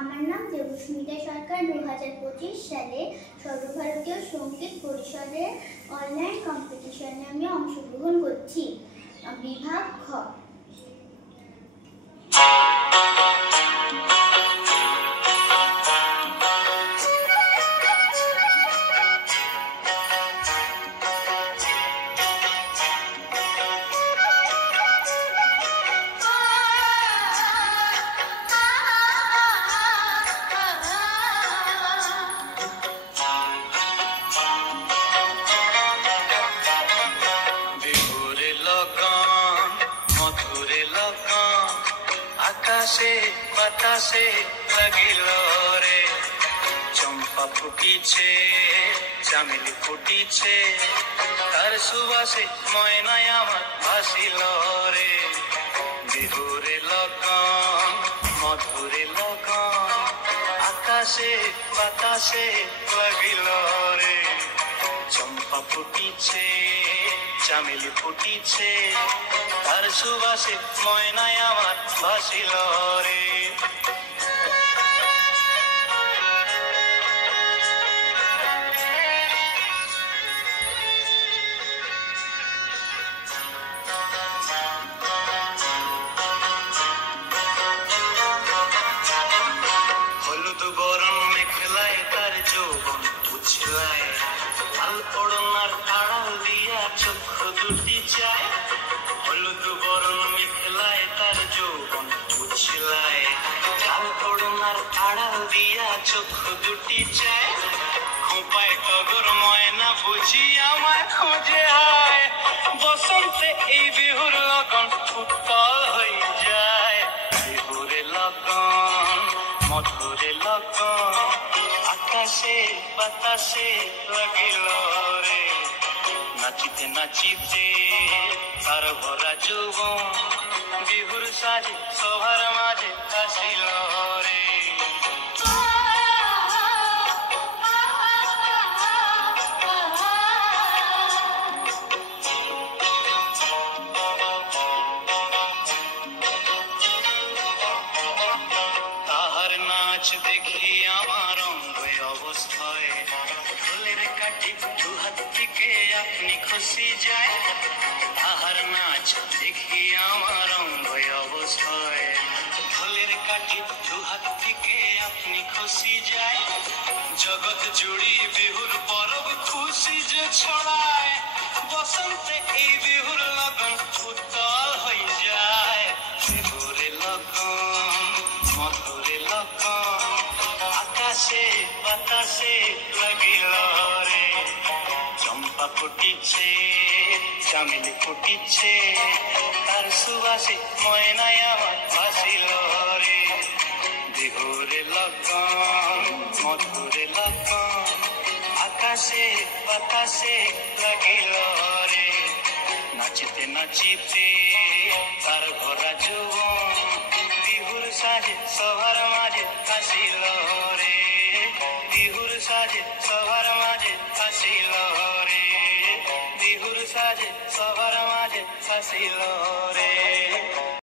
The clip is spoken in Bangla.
আমার নাম দেবস্মিতা সরকার। 2025 সালে সর্বভারতীয় সঙ্গীত পরিষদের অনলাইন কম্পিটিশনে আমি অংশগ্রহণ করছি। বিভাগ খ। আকাশে বাতাসে লাগিল রে, চম্পা ফুটিছে, চামেলি ফুটিছে, তার সুবাসে ময়নায় আমার ভাসিল রে। বিহুরে লগন, মধুরে লগন, আকাশে বাতাসে লাগিল রে, চম্পা ফুটিছে, চামেলি ফুটিছে, তার সুবাসে ময়নায় আমার ভাসিল রে। হলুদ বরণ মেখলায় তার যৌবন উছলায়, লাল পড়নার আড়াল দিয়া চক্ষু দুটি চায়। হলুদ বরণ মেখলায় তার যৌবন উছলায়, লাল পড়নার আড়াল দিয়া চক্ষু দুটি চায়। খোঁপায় টগর ময়না বুঝি আমায় খোঁজে আয়, বসন্তে এই বিহুর লগন উত্তল হয়ে যায়। বিহুরে লগন, মধুরে লগন, আকাশে বাতাসে লাগিল রে, নাচিতে নাচিতে তার ভরা যৌবন, বিহুর সাজে সবার মাঝে আসিল রে। তাহার নাচ দেখি আমার অঙ্গ অবস্থায়, ফুলের কাঠি দু হাত থেকে আপনি খুশি যায়। তাহার নাচ দেখি আমার অঙ্গ অবস্থায়, ফুলের কাঠি দু হাত থেকে আপনি খুশি যায়। জগৎ জুড়ি বিহুর পরব খুশি যে ছড়ায়, বসন্তে এই বিহুর লগন উত্তল হয়ে যায়। বিহুরে লগন, মধুরে লগন, আকাশে বাতাসে লাগিল রে, চম্পা ফুটিছে, চামেলি ফুটিছে, তার সুবাসে ময়নায় আমার ভাসিল রে। বিহুরে লগন, মধুরে লগন, আকাশে বাতাসে লাগিল রে, নাচিতে নাচিতে তার ভরা যৌবন, বিহুর সাজে সবার মাঝে আসিল রে। বিহুর সাজে